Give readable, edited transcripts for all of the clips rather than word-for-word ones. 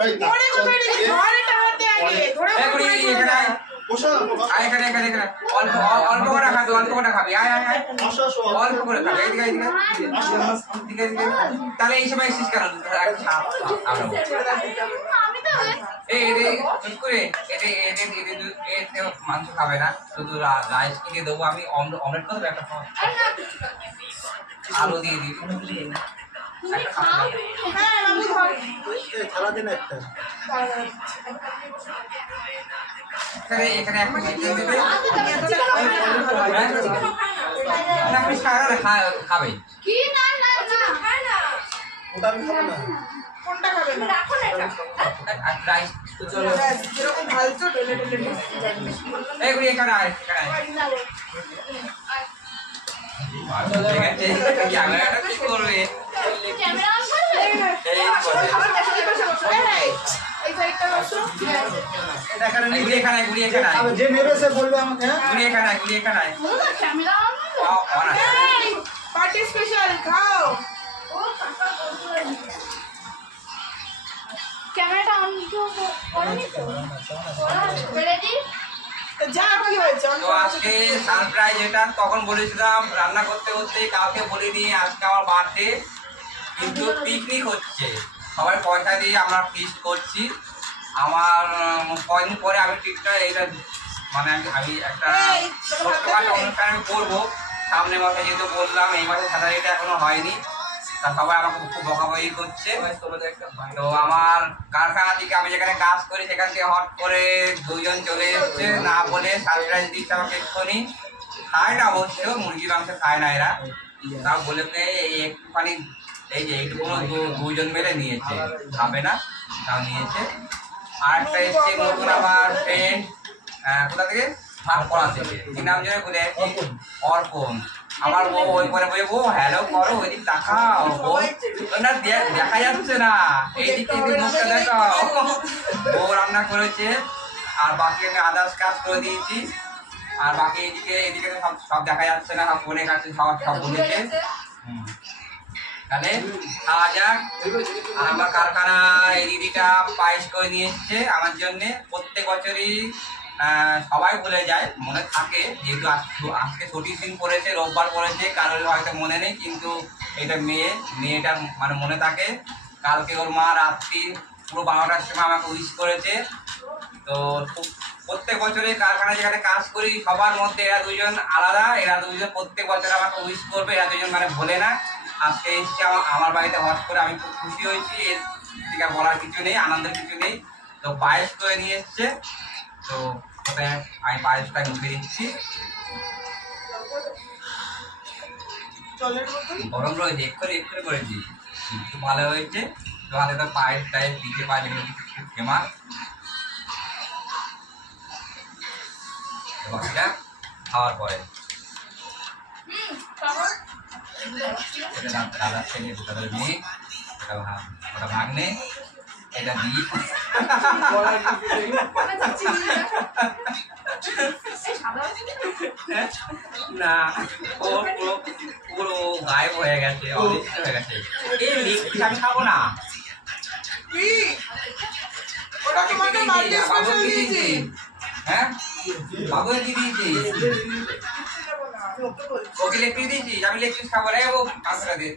অল্প করে খাবি, অল্প করে খাবি, অল্প করে খাবি। তাহলে এই সময় এসেছিস কেন? মাংস খাবে না, শুধু রাইস কিনে দেবো আমি। অমলেট করে দেবো, একটা আলু দিয়ে দিবি। এখানে খাবে যে নেবে সে বলবে আমাকে। পার্টি স্পেশাল খাও। ক্যামেরাটা অন করনি তো? রেডি? যা কি হয়েছে? তো আজকে সারপ্রাইজ এটা তখন বলেছিলাম রান্না করতে করতে, কাউকে বলিনি আজকে আমার বার্থডে, কিন্তু পিকনিক হচ্ছে, সবাই পয়সা দিয়ে আমরা ফিস্ট করছি। আমার কয়েকদিন পরে আমি ঠিকটা এইটা মানে আমি একটা ছোটখাটো অনুষ্ঠান আমি করবো সামনে মাসে, যেহেতু বললাম এই মাসে স্যালারিটা এখনো হয়নি, তা সবাই আমাকে খুব বকাবকি করছে। তো আমার কারখানা থেকে আমি যেখানে কাজ করি সেখান থেকে হট করে দুজন চলে এসছে, না বলে সারপ্রাইজ দিচ্ছে আমাকে এক্ষুনি। খায় না অবশ্য, মুরগি মাংস খায় না এরা, তাও বলে এই একটুখানি এই যে এইটুকু দুজন মিলে নিয়েছে, খাবে না তাও নিয়েছে। আর একটা এসছে নতুন আমার ফ্রেন্ড, কোথা থেকে? ভাগ করা থেকে। কি নাম জানে? বলে অর্পণ। আমার বউ ওই করে বলে, বউ হ্যালো করো, ওইদিক তাকাও, না দেখা যাচ্ছে না, এইদিকে মুখটা দেখাও। বউ রান্না করেছে আর বাকি আমি আদার্স কাজ করে দিয়েছি, আর বাকি এদিকে সব দেখা যাচ্ছে না, সব ফোনে কাছে সব বলেছে। তাহলে খাওয়া যাক। আর আমার কারখানা এই দিদিটা পায়েস করে নিয়ে এসছে আমার জন্যে। প্রত্যেক বছরই সবাই ভুলে যায়, মনে থাকে, যেহেতু আজকে ছুটির দিন পড়েছে, রোববার পড়েছে, কারোর হয়তো মনে নেই, কিন্তু এটা মেয়েটার মানে মনে থাকে। কালকে ওর মা রাত্রি পুরো 12টার সময় আমাকে উইশ করেছে। তো প্রত্যেক বছরে কারখানায় যেখানে কাজ করি সবার মধ্যে এরা দুজন আলাদা, এরা দুজন প্রত্যেক বছর আমাকে উইশ করবে, এরা দুজন মানে ভোলে না। আজকে এসছে আমার বাড়িতে হট করে, আমি খুব খুশি হয়েছি, এর থেকে বলার কিছু নেই, আনন্দের কিছু নেই। তো পায়েস করে নিয়ে এসছে, তো আমি পায়েসটা মুখে দিচ্ছি। গরম রয়েছে, এক্ষুনি করেছি, একটু ভালো হয়েছে। তো হাতে তো পায়েস টায়েস দিতে পারে, যেগুলো খুব ফেমাস। খাওয়ার পরে দাদার ছেলে, দাদার মেয়ে, ওটা ভাগ্নে, এটা দিই। না, পুরো গায়েব হয়ে গেছে, অদৃশ্য হয়ে গেছে। এই লিখছি আমি খাবো না। বাবু কি দিয়েছি? হ্যাঁ, বাবু কি দিয়েছি? ওকে লেখতে দিয়েছি, আমি লেখছিস খাবো রে, ও কাঁচরা দিয়ে।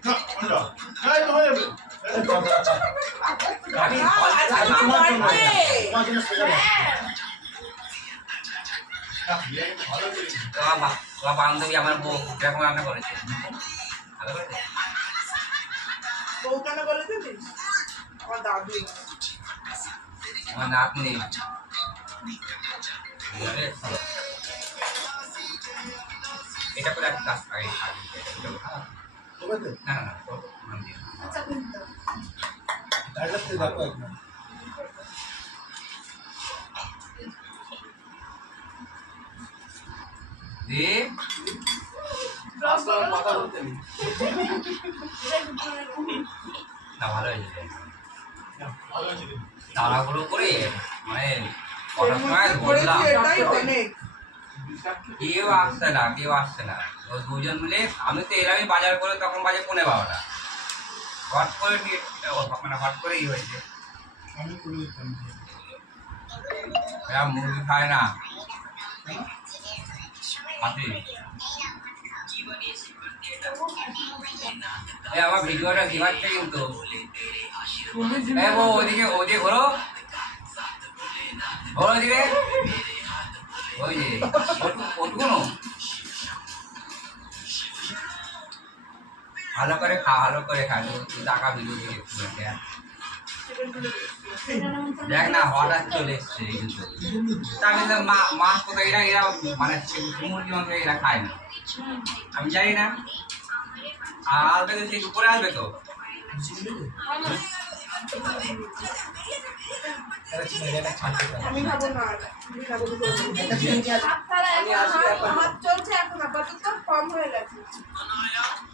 তোমার বান্ধবী আমার বউ কিরকম রান্না করেছে? ভালো করেছে? আমার নাতনি। এটা করে একটা কাজ আগে না না ভালো হয়েছে, তাড়াহুড়ো করে মানে কেউ আসছে না, ওই দুজন মিলে। আমি তো এলামই বাজার করে, তখন বাজে 12:15, হট করে হট করেই হয়েছে। এরা মুরগি খায় না খাসি। আমার ভিডিওটা দিবাচ্ছে কিন্তু ওদিকে ওদিকে ঘোরো ঘোরো ওদিকে ওই যে ওটুকুনো ভালো করে খা টাকা ভিডিও দিকে দেখ না হঠাৎ চলে এসছে আমি তো মাছ কোথায় এরা মানে মুরগি মাংস এরা খায় না আমি জানি না। আর আসবে তো সেই উপরে আসবে তো আমি খাবো না আমার চলছে এখন আপাতত কম হয়ে গেছে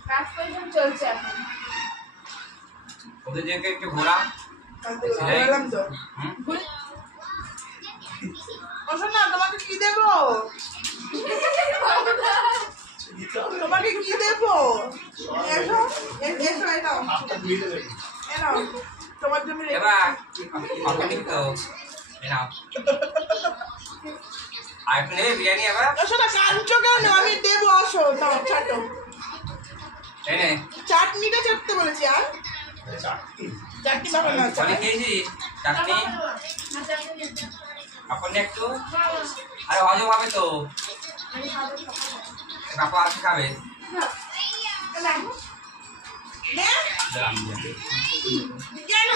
কাজ পর্যন্ত চলছে এখন ওদের যে একটু ঘোরা বললাম তো না তোমাকে কি দেবো তোমাকে কি দেবো এসো এসো এনাও এনাও তোমার জন্য এবার তো নাও আইফোন নেবে বিরিয়ানি এবার এসো না কাঞ্চো কেন আমি দেবো আসো তোমার চাটো এনে চাটনিটা চাটতে বলেছি আর চাটনি বানানো আছে অনেক খেয়েছি চাটনি এখন একটু আরে হজম হবে তো বাপু আসি খাবে কেন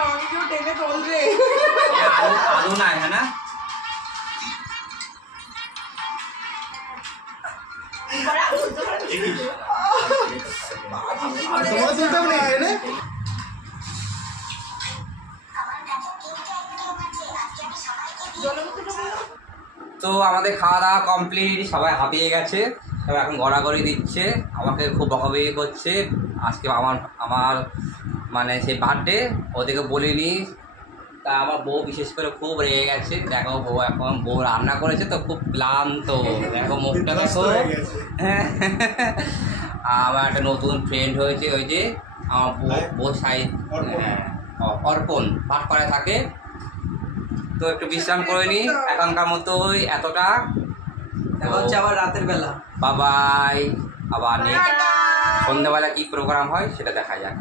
আমি টেনে তোল রে আলু না है ना তোমার চিন্তা নেই না তো আমাদের খাওয়া দাওয়া কমপ্লিট, সবাই হাঁপিয়ে গেছে, সবাই এখন গড়াগড়ি দিচ্ছে, আমাকে খুব বকাবকি করছে। আজকে আমার মানে সেই বার্থডে, ওদেরকে বলিনি, তা আমার বউ বিশেষ করে খুব রেগে গেছে। দেখো বউ রান্না করেছে তো খুব ক্লান্ত, দেখো মুখটা দেখো। আমার একটা নতুন ফ্রেন্ড হয়েছে, ওই যে আমার বউ সাইড অর্পণ পাটপাড়ায় থাকে, তো একটু বিশ্রাম করে নি এখনকার মতো এতটা। হচ্ছে আবার রাতের বেলা, বাবাই, আবার সন্ধ্যাবেলা কি প্রোগ্রাম হয় সেটা দেখা যাক।